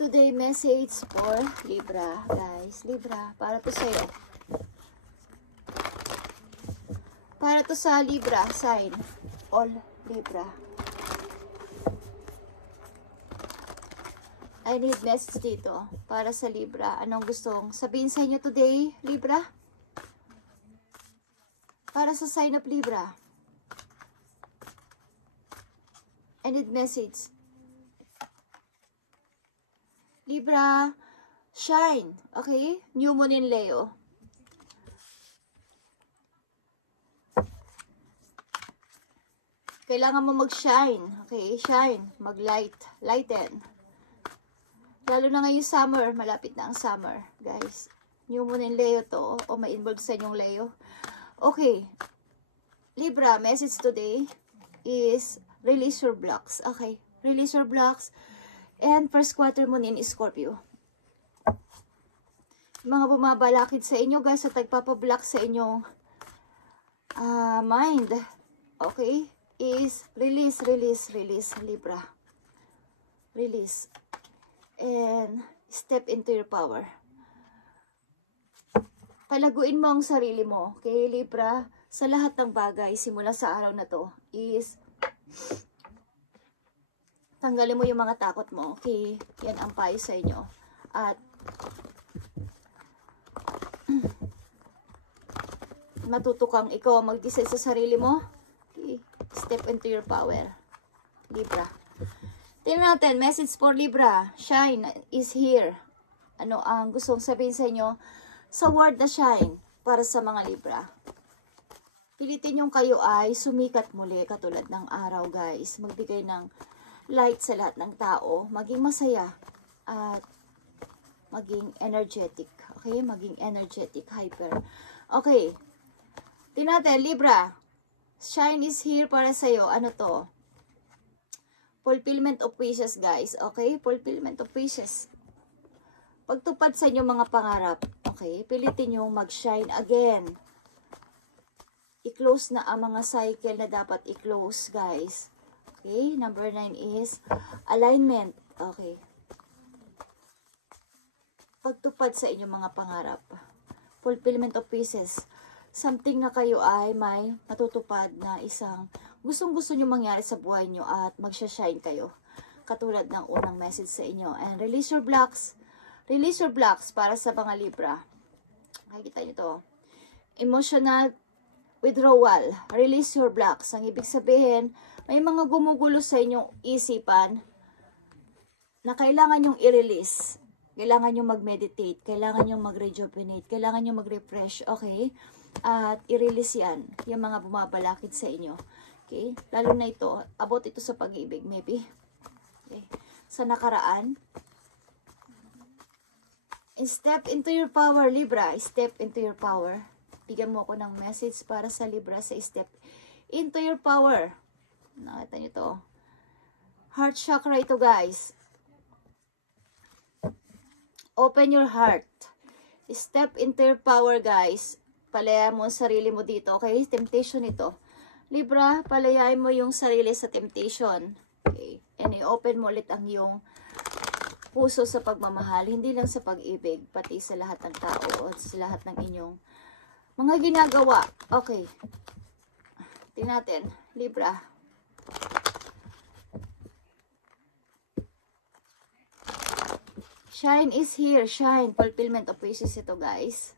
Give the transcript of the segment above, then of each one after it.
Today message for Libra, guys. Libra, para to sa'yo. Para to sa Libra, sign. All Libra. I need message dito para sa Libra. Anong gustong sabihin sa inyo today, Libra? Para sa sign of Libra. I need message. Libra, shine. Okay? New moon in Leo. Kailangan mo mag-shine. Okay? Shine. Mag-light. Lighten. Lalo na ngayong summer. Malapit na ang summer. Guys. New moon in Leo to. O may involved sa inyong Leo. Okay. Libra, message today is release your blocks. Okay. Release your blocks. And first quarter moon in Scorpio. Mga bumabalakid sa inyo guys at nagpapablock sa inyong mind. Okay? Is release, release, release, Libra. Release. And step into your power. Palaguin mo ang sarili mo. Okay, Libra? Sa lahat ng bagay, simula sa araw na to, is tanggalin mo yung mga takot mo. Okay? Yan ang payo sa inyo. At matuto kang ikaw mag-decide sa sarili mo. Okay? Step into your power. Libra. Tingnan natin. Message for Libra. Shine is here. Ano ang gustong sabihin sa inyo? Sa word na shine para sa mga Libra. Pilitin yung kayo ay sumikat muli katulad ng araw, guys. Magbigay ng light sa lahat ng tao, maging masaya at maging energetic. Okay? Maging energetic, hyper. Okay. Tingnan natin, Libra. Shine is here para sa'yo. Ano to? Fulfillment of wishes, guys. Okay? Fulfillment of wishes. Pagtupad sa inyong mga pangarap. Okay? Pilitin nyo mag-shine again. I-close na ang mga cycle na dapat i-close, guys. Okay, number 9 is alignment. Okay. Pagtupad sa inyong mga pangarap. Fulfillment of wishes. Something na kayo ay may matutupad na isang gustong-gusto nyo mangyari sa buhay nyo at magsha-shine kayo. Katulad ng unang message sa inyo. And release your blocks. Release your blocks para sa mga Libra. Makikita nyo to. Emotional withdrawal. Release your blocks. Ang ibig sabihin, may mga gumugulo sa inyong isipan na kailangan nyong i-release. Kailangan nyong mag-meditate. Kailangan nyong mag-rejuvenate. Kailangan nyong mag-refresh. Okay? At i-release yan. Yung mga bumabalakid sa inyo. Okay? Lalo na ito. About ito sa pag-ibig. Maybe. Okay? Sa nakaraan. Step into your power, Libra. Step into your power. Bigyan mo ako ng message para sa Libra sa step into your power. Nakita nyo to. Heart chakra ito, guys. Open your heart. Step into your power, guys. Palayain mo ang sarili mo dito. Okay? Temptation ito. Libra, palayain mo yung sarili sa temptation. Okay? And i-open mo ulit ang iyong puso sa pagmamahal. Hindi lang sa pag-ibig, pati sa lahat ng tao at sa lahat ng inyong mga ginagawa. Okay. Tingnan natin. Libra. Shine is here. Shine. Fulfillment of wishes ito, guys.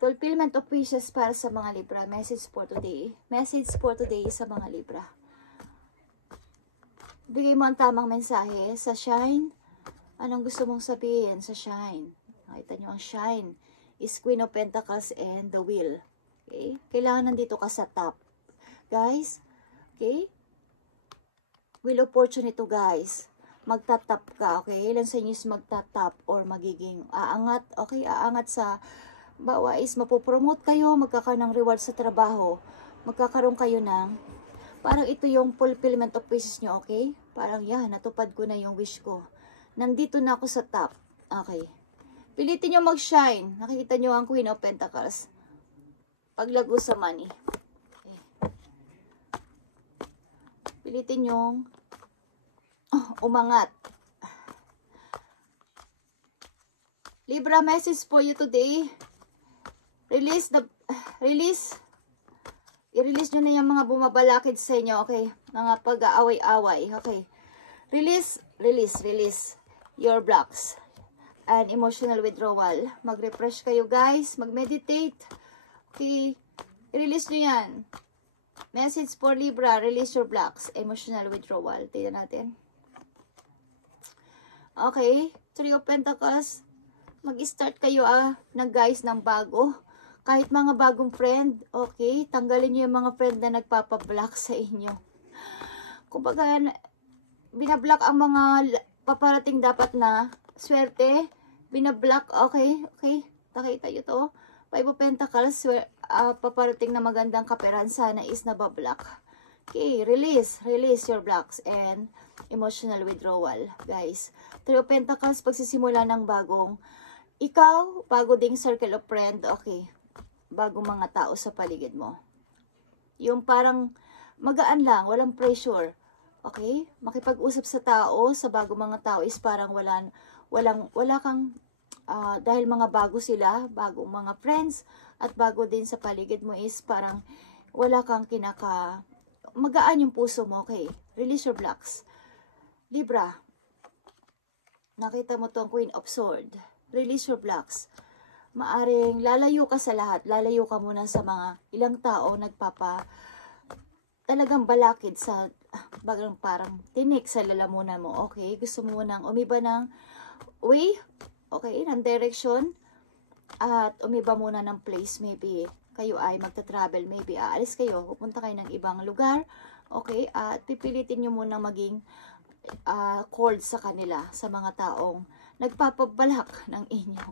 Fulfillment of wishes para sa mga Libra. Message for today. Message for today sa mga Libra. Bigay mo ang tamang mensahe sa shine. Anong gusto mong sabihin sa shine? Nakita nyo ang shine is Queen of Pentacles and the Wheel. Okay? Kailangan nandito ka sa top. Guys, okay? Wheel of Fortune ito, guys. Magtatap ka, okay? Ilan sa inyo is magtatap or magiging aangat, okay? Aangat sa bawa is mapopromote kayo, magkakaroon ng reward sa trabaho. Magkakaroon kayo ng, parang ito yung fulfillment of wishes nyo, okay? Parang yan, natupad ko na yung wish ko. Nandito na ako sa top. Okay. Pilitin nyo mag-shine. Nakikita nyo ang Queen of Pentacles. Paglago sa money. Okay. Pilitin yung umangat. Libra, message for you today. I-release nyo na yung mga bumabalakid sa inyo, okay? Mga pag-aaway-away, okay? Release your blocks and emotional withdrawal. Mag-refresh kayo, guys. Mag-meditate. Okay? I-release nyo yan. Message for Libra, release your blocks, emotional withdrawal. Tignan natin. Okay? Three of Pentacles. Mag-start kayo na guys ng bago. Kahit mga bagong friend, okay? Tanggalin nyo yung mga friend na nagpapablock sa inyo. Kumbaga, binablock ang mga paparating dapat na swerte. Binablock, okay? Okay? Nakita nyo to? Five of Pentacles, paparating na magandang kaperan sana is nabablock. Okay, release your blocks and emotional withdrawal, guys. Three of Pentacles, pagsisimula ng bagong ikaw, bago ding circle of friend, okay. Bagong mga tao sa paligid mo. Yung parang magaan lang, walang pressure. Okay? Makipag-usap sa tao, sa bagong mga tao is parang wala kang, dahil mga bago sila, bagong mga friends, at bago din sa paligid mo is parang wala kang magaan yung puso mo, okay? Release your blocks. Libra, nakita mo tong Queen of Swords. Release your blocks. Maaring lalayo ka sa lahat. Lalayo ka muna sa mga ilang tao talagang balakid sa bagang parang tinik sa lalamunan mo. Okay? Gusto mo nang umiba ng way. Okay? Ng direction. At umiba muna ng place. Maybe kayo ay magta-travel. Maybe aalis kayo. Pupunta kayo ng ibang lugar. Okay? At pipilitin nyo muna maging cold sa kanila. Sa mga taong nagpapabalak ng inyo.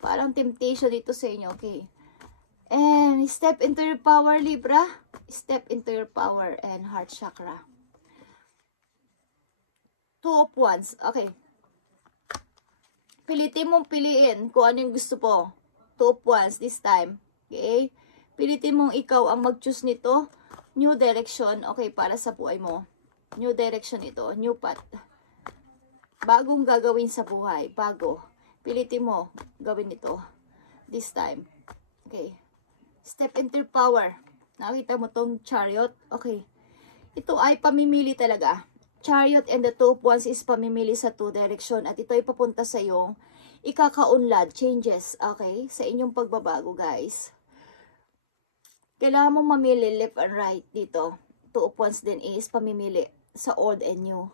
Parang temptation dito sa inyo, okay? And step into your power, Libra. Step into your power and heart chakra. Two of Wands, okay. Pilitin mong piliin kung ano yung gusto mo. Two of Wands this time, okay? Pilitin mong ikaw ang mag-choose nito. New direction, okay, para sa buhay mo. New direction ito, new path. Bagong gagawin sa buhay. Bago. Pilitin mo. Gawin ito. This time. Okay. Step into power. Nakita mo tong Chariot. Okay. Ito ay pamimili talaga. Chariot and the Two of Wands is pamimili sa two direction. At ito ay papunta sa iyong ikakaunlad. Changes. Okay. Sa inyong pagbabago, guys. Kailangan mong mamili left and right dito. Two of Wands din is pamimili sa old and new.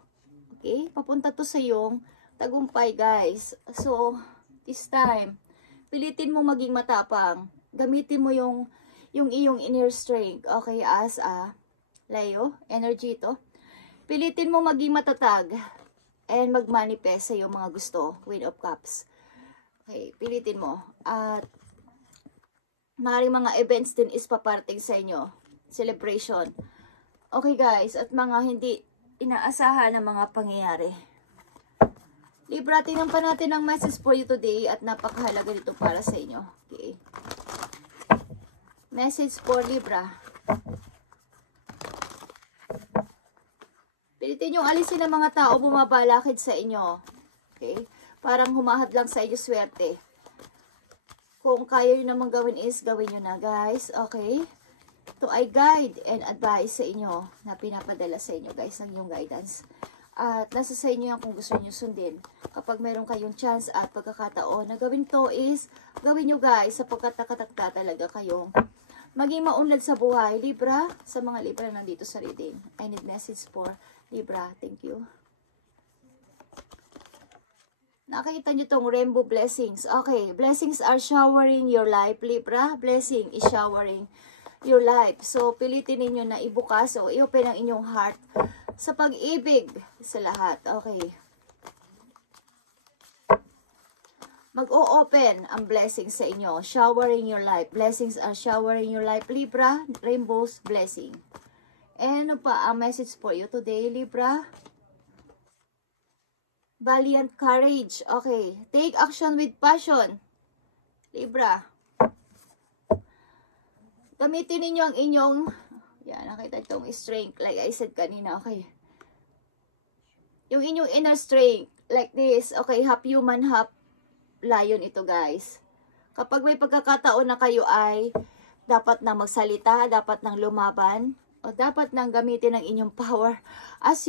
Okay? Papunta to sa iyong tagumpay, guys. So, this time, pilitin mo maging matapang. Gamitin mo yung iyong inner strength. Okay? As Leo, energy to. Pilitin mo maging matatag and mag-manifest sa iyong mga gusto. Queen of Cups. Okay? Pilitin mo. At maaaring mga events din is paparating sa inyo. Celebration. Okay, guys. At mga hindi inaasahan ng mga pangyayari. Libra, tingnan pa natin ang message for you today at napakahalaga nito para sa inyo. Okay. Message for Libra. Pilitin yung alisin ng mga tao bumabalakid sa inyo. Okay? Parang humahad lang sa inyo swerte. Kung kaya nyo namang gawin is, gawin nyo na, guys. Okay? Ito ay guide and advice sa inyo na pinapadala sa inyo, guys, ng yung guidance. At nasa sa inyo yan kung gusto nyo sundin. Kapag meron kayong chance at pagkakataon na gawin to is, gawin nyo, guys, sapagkat nakatakda talaga kayong maging maunlad sa buhay. Libra, sa mga Libra nandito sa reading. I need message for Libra. Thank you. Nakita nyo tong rainbow blessings. Okay, blessings are showering your life, Libra. Blessing is showering your life. So, pilitin ninyo na ibukas o i-open ang inyong heart sa pag-ibig sa lahat. Okay. Mag-o-open ang blessings sa inyo. Showering your life. Blessings are showering your life, Libra. Rainbow's blessing. And ano pa ang message for you today, Libra? Valiant courage. Okay. Take action with passion. Libra. Gamitin ninyo ang inyong, yan, nakita itong inyong strength, like I said kanina, okay? Yung inyong inner strength, like this, okay, half human, half lion ito, guys. Kapag may pagkakataon na kayo ay dapat na magsalita, dapat nang lumaban, o dapat nang gamitin ang inyong power. As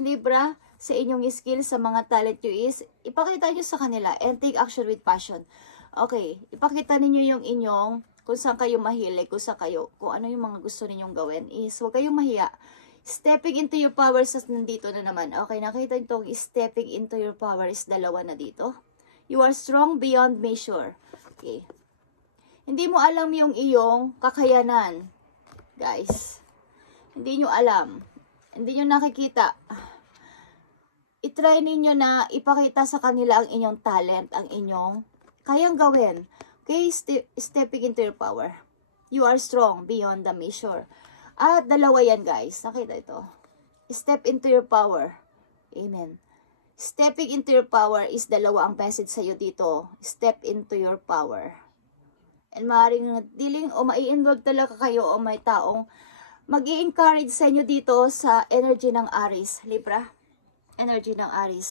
Libra, sa inyong skill, sa mga talent nyo is, ipakita nyo sa kanila and take action with passion. Okay, ipakita ninyo yung inyong, kung saan kayo mahilig, kung saan kayo, kung ano yung mga gusto ninyong gawin, is huwag kayong mahiya. Stepping into your power, sa nandito na naman. Okay, nakita nyo itong stepping into your power is dalawa na dito. You are strong beyond measure. Okay. Hindi mo alam yung iyong kakayanan. Guys. Hindi nyo alam. Hindi nyo nakikita. I-try ninyo na ipakita sa kanila ang inyong talent, ang inyong kayang gawin. Okay? Stepping into your power. You are strong beyond the measure. At dalawa yan, guys. Nakita ito. Step into your power. Amen. Stepping into your power is dalawa ang message sa'yo dito. Step into your power. And maaaring dealing o mai-involve talaga kayo o may taong mag-i-encourage sa inyo dito sa energy ng Aries. Libra, energy ng Aries.